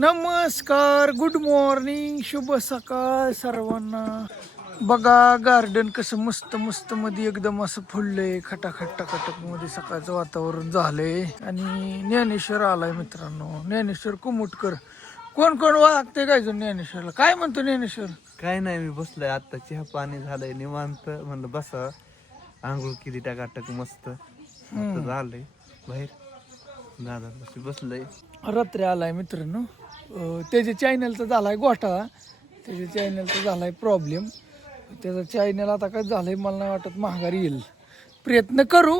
नमस्कार good morning शुभ सकाळ सर्वांना. बघा गार्डन कसं मस्त मस्त मध्ये एकदम असं फुललंय खटाखट टकाटकमध्ये सकाळचं वातावरण झालंय. आणि ज्ञानेश्वर आलाय मित्रांनो. ज्ञानेश्वर कुमुटकर कोण कोण वागते काय जण ज्ञानेश्वरला? काय म्हणतो ज्ञानेश्वर? काय नाही मी बसलोय. आता चहा पाणी झालंय निवांत. म्हणलं बसा. आंघोळ केली टाकाटक मस्त. आता झालंय बाहेर. दादा बस बसलंय. रात्री आलाय मित्रांनो. त्याच्या चॅनलचा झालाय घोटाळा. त्याच्या चॅनलचा आहे प्रॉब्लेम त्याचा चॅनल आता काय झालं आहे मला नाही वाटत महागारी येईल. प्रयत्न करू.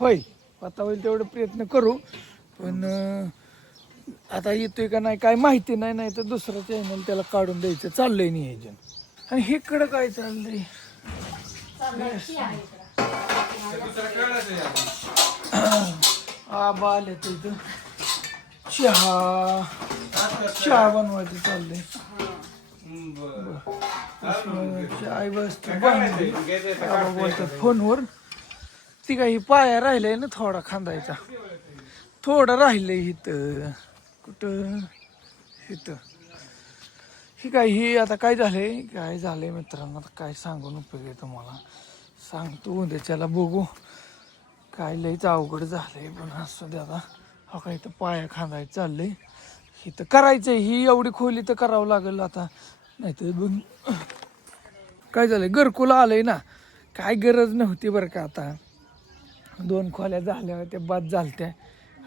होय आता होईल तेवढं प्रयत्न करू. पण आता येतोय का नाही काय माहिती नाही नाही तर दुसरं चॅनल त्याला काढून द्यायचं. चाललंय नियोजन. आणि इकडं काय चाललंय? आबा आले तिथं चहा. चहा बनवायचं चाललंय बोलतात फोनवर. ती काही पाया राहिलाय ना थोडा खांदायचा. थोडं राहिलंय इथं. कुठं? इथं. ही काय ही आता काय झालंय? काय झालंय मित्रांनो? आता काय सांगून उपयोग आहे तुम्हाला? सांगतो उद्याच्याला बघू. काय लयच अवघड झालंय पण असं दे आता. हा काय इथं पाया खांदायचं चाललंय. इथं करायचंय. ही एवढी खोली तर करावं लागेल आता. नाहीतर बघ काय झालंय? घरकुला आलंय ना. काय गरज नव्हती बरं का आता. दोन खोल्या झाल्या होत्या बाद झालत्या.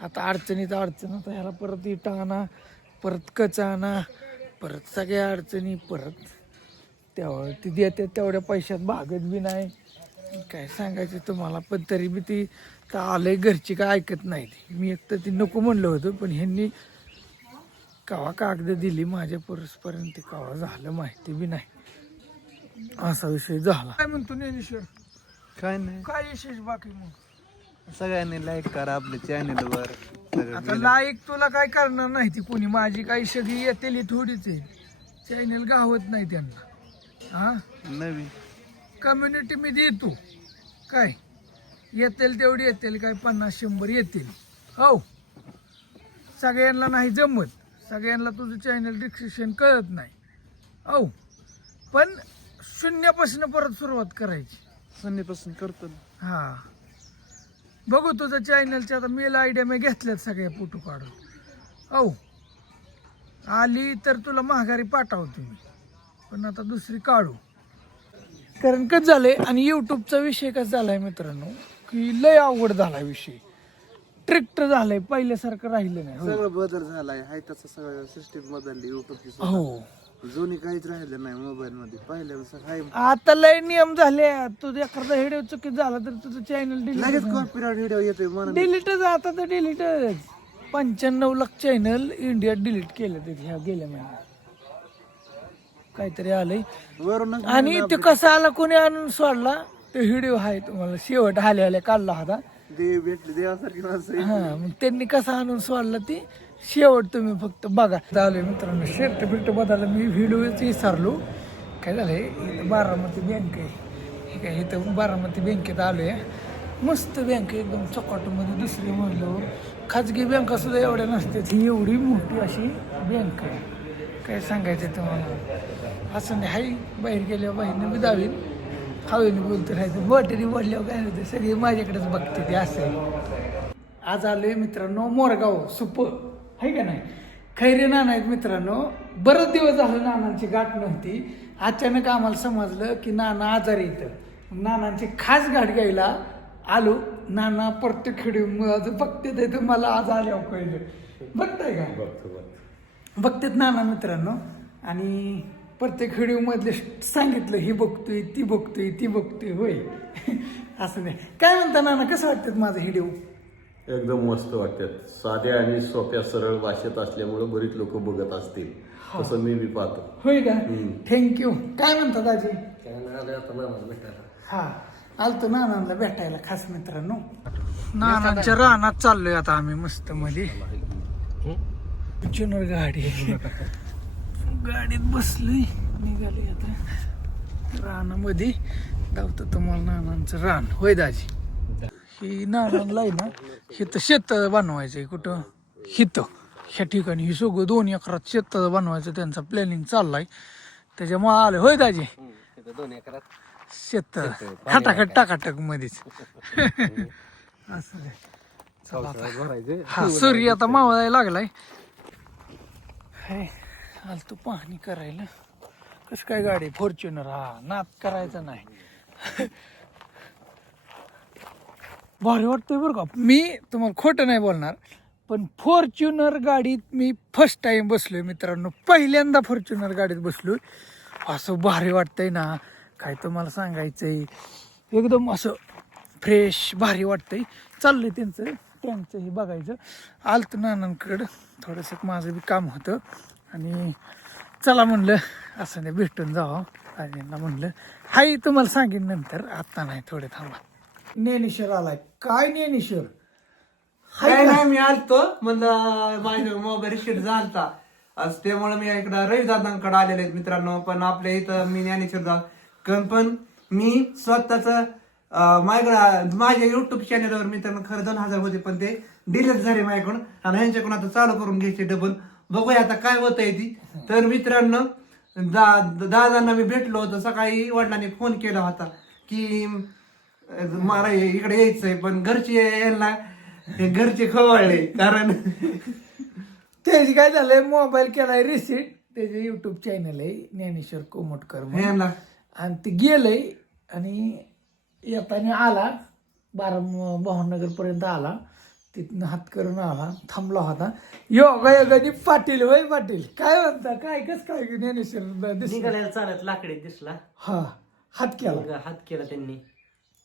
आता अडचणीत अडचण आता ह्याला परत इटा आणा परत कच आणा परत सगळ्या अडचणी परत तेव्हा ती देते तेवढ्या पैशात भागत बी नाही. काय सांगायचं तुम्हाला पण तरी बी ती तर आलंय घरची काय ऐकत नाही मी एक तर ती नको म्हणलं होतं पण ह्यांनी कवा कागद दिली माझ्या परसपर्यंत कवा झालं माहिती बी नाही. असा विषय झाला. काय म्हणतो ज्ञानेश्वर? काय नाही. काय विशेष बाकी मग? सगळ्यांनी लाईक करा आपल्या चॅनेलवर आता लाईक तुला काय करणार नाही ती कोणी. माझी काही सगळी येतेली थोडीच आहे. चॅनल गावत नाही त्यांना. हा? नवीन. कम्युनिटी मी देतो. काय? येतील तेवढी येतील. काय पन्नास शंभर येतील. हो. सगळ्यांना नाही जमत. सगळ्यांना तुझं चॅनल डिस्क्रिप्शन कळत नाही. हो पण शून्यापासून परत सुरुवात करायची. संध्यापासून करतो ना. हा. बघू तुझं चॅनलच्या आता मेल आयडिया मी घेतल्यात सगळ्या फोटो काढून. हो आली तर तुला महागारी पाठवतो मी. पण आता दुसरी काढू. कारण कसं झालंय आणि युट्यूबचा विषय कसा झालाय मित्रांनो की लय अवघड झालाय विषय. स्ट्रिक्ट झालाय पहिल्यासारखं राहिलं नाही. सगळं बदल झालाय हाय तसं सगळं सिस्टीम बदलली युट्यूबची हो. जुनी काहीच राहिलं नाही मोबाईल मध्ये पहिल्या हाय. आता लय नियम झाले तुझं एखादा व्हिडिओ चुकीत झाला तर तुझं चॅनल लगेच डिलीट कॉपीराइट व्हिडिओ येतोय म्हणून डिलीटच आता तर डिलीटच पंच्याण्णव लाख चॅनल इंडियात डिलीट केले ते ह्या गेल्या महिन्यात. काहीतरी आलंय. आणि ते कसं आला कोणी आणून सोडला ते व्हिडिओ आहे तुम्हाला शेवट आले आले काढला होता. देव भेटले देवासारखी माणसं हा मग त्यांनी कसं आणून सोडला ते? शेवट तुम्ही फक्त बघा. चालू मित्रांनो शर्ट बिर्ट बदलला. मी व्हिडिओच विसरलो. काय झालंय इथं बारामती बँक आहे. हे काय इथं बारामती बँकेत आलो आहे. मस्त बँक आहे एकदम चौकाटमध्ये दुसरी म्हणल्यावर. खाजगी बँका सुद्धा एवढ्या नसतात. ही एवढी मोठी अशी बँक आहे. काय सांगायचं तुम्हाला? असं नाही. हाय बाहेर गेल्या बाहेरनं बी दावीत हवेने बोलतो राहायचं. बॉटरी बोलल्यावर काय होतं? सगळे माझ्याकडेच बघते ते असं आज आलोय मित्रांनो मोरगाव सुप. आहे का नाही? खैरे नाना आहेत मित्रांनो. बरेच दिवस झालं नानांची गाठ नव्हती. अचानक आम्हाला समजलं की नाना आजारी येतं नानांची खास गाठ घ्यायला आलो. नाना प्रत्येक खेळी आज बघते ते मला आज आल्यावर कळलं. बघताय का? बघतेत नाना मित्रांनो. आणि प्रत्येक व्हिडिओमधले सांगितलं ही बघतोय ती बघतोय ती बघतोय होय. असं नाही. काय म्हणता नाना कसं वाटतं माझं व्हिडिओ एकदम मस्त वाटतात. साध्या आणि सोप्या सरळ भाषेत असल्यामुळे बरीच लोक बघत असतील. तसं मी बी पाहतो. होय का? थँक्यू काय म्हणता दाजी? हा. आलतो नानांना भेटायला खास मित्रांनो. नानांच्या रानात चाललोय आता आम्ही मस्त मध्ये जुनर गाडी. गाडीत बसलोय. निघाली आता. रानामध्ये. धावतं तुम्हाला नानांचं रान. होय दाजी? ही नानांला आहे ना हिथं शेत बनवायचंय कुठं? हित. ह्या ठिकाणी ही सगळं दोन एकरात शेत बनवायचं त्यांचा प्लॅनिंग चाललाय. त्याच्यामुळे आलं होय दाजी? दोन एकरात शेत. खटाखट टाकाटक मध्येच. असं आहे. चला हा सूर्य आता मावळायला लागलाय. आलतो पाहणी करायला. कस काय गाडी? फॉर्च्युनर हा. नात करायचं नाही. भारी वाटतोय बरं का. मी तुम्हाला खोटं नाही बोलणार पण फॉर्च्युनर गाडीत मी फर्स्ट टाइम बसलोय मित्रांनो. पहिल्यांदा फॉर्च्युनर गाडीत बसलोय. असं भारी वाटतंय ना. काय तुम्हाला सांगायचंय? एकदम असं फ्रेश भारी वाटतंय. चाललंय त्यांचं. त्यांचं हे बघायचं. आलतं नानांकडं. थोडंसं माझं बी काम होतं. आणि चला म्हणलं असं नाही भेटून जावं. राजेंना म्हणलं हाय तुम्हाला सांगेन नंतर. आत्ता नाही थोडे थांबा. ज्ञानेश्वर आलाय. काय ज्ञानेश्वर? काय नाही मी आलतो. म्हणलं माझ्या मोबाईल रिशीट झालता आज त्यामुळे मी इकडं रविदादांकडे आलेले आहेत मित्रांनो. पण आपल्या इथं मी ज्ञानेश्वर पण पण मी स्वतःच माझ्याकडं माझ्या युट्यूब चॅनलवर मित्रांनो खरं दोन हजार होते पण ते डिलीट झाले माझ्याकडून. आणि ह्यांच्याकडून आता चालू करून घ्यायचे डबल बघूया आता काय होत आहे ती. तर मित्रांनो दा- दादांना मी भेटलो होतो. सकाळी वडिलांनी फोन केला होता की मला इकडे यायचंय पण घरचे यायला हे घरचे खवळले कारण त्याची काय झालंय मोबाईल केलाय रिसीट त्याचे युट्यूब चॅनल आहे ज्ञानेश्वर कोमटकर आणि ते गेलंय आणि येताना आला बारा भावनगर पर्यंत आला. तिथनं हात करून आला थांबला होता. योगा योगानी पाटील होय पाटील काय म्हणता काय कस काय ज्ञानेश्वर दिसलं? निघाल्याला चालत लाकडे दिसला. हा हात केला. मग हात केला त्यांनी.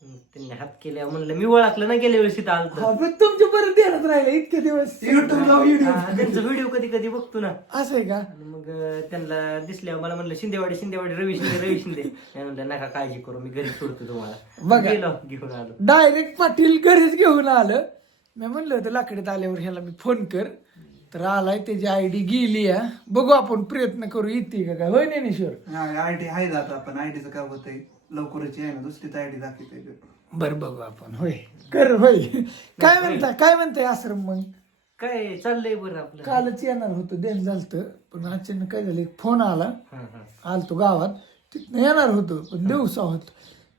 मग त्यांनी हात केल्या म्हणलं मी ओळखलं ना गेल्या वेळेस इथं आलत. हा पण तुमच्या परत ध्यानात राहिले इतके दिवस. युट्यूबला व्हिडिओ त्यांचा व्हिडिओ कधी कधी बघतो ना. असं आहे का? आणि मग अं, त्यांना दिसल्यावर मला म्हणलं शिंदेवाडी शिंदेवाडी रवी शिंदे रवी शिंदे. मी म्हणलं नका काळजी करू मी घरी सोडतो तुम्हाला. बघा. गेलो घेऊन आलो. डायरेक्ट पाटील घरीच घेऊन आलं. मी म्हणलं होतं लाकडीत आल्यावर ह्याला मी फोन कर. तर आलाय त्याची आय डी गेली आहे. बघू आपण प्रयत्न करू येते का काय? होय ज्ञानेश्वर आय टी आहे आता पण आय टीचं काय होतंय? लवकरच आहे ना दुसरीच आय टी दाखवते बर बघू आपण. होय. कर होय. काय म्हणता काय म्हणताय आश्रम मग? काय चाललंय बरं आपलं. कालच येणार होतं देण झालतं पण अचानक काय झालं फोन आला. हा, हा. आलतो गावात. तिथनं येणार होतो पण दिवसा होत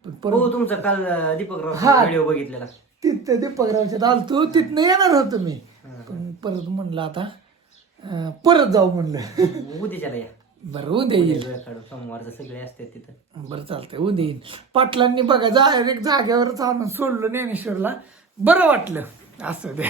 पण परत हो तुमचा काल अं, दीपकराव हा. व्हिडिओ बघितलेला. तिथं दीपकरावच्यात आलतो तिथनं येणार होतो मी. पण परत म्हणलं आता अं, परत जाऊ म्हणलं. उद्याच्याला या. बरं उद्या येईल. वेळ काढू. सोमवारचं सगळे असते तिथं. बरं चालतंय उद्या येईल. पाटलांनी बघा डायरेक्ट जागेवरच आणून सोडलं ज्ञानेश्वरला. बरं वाटलं. असं ते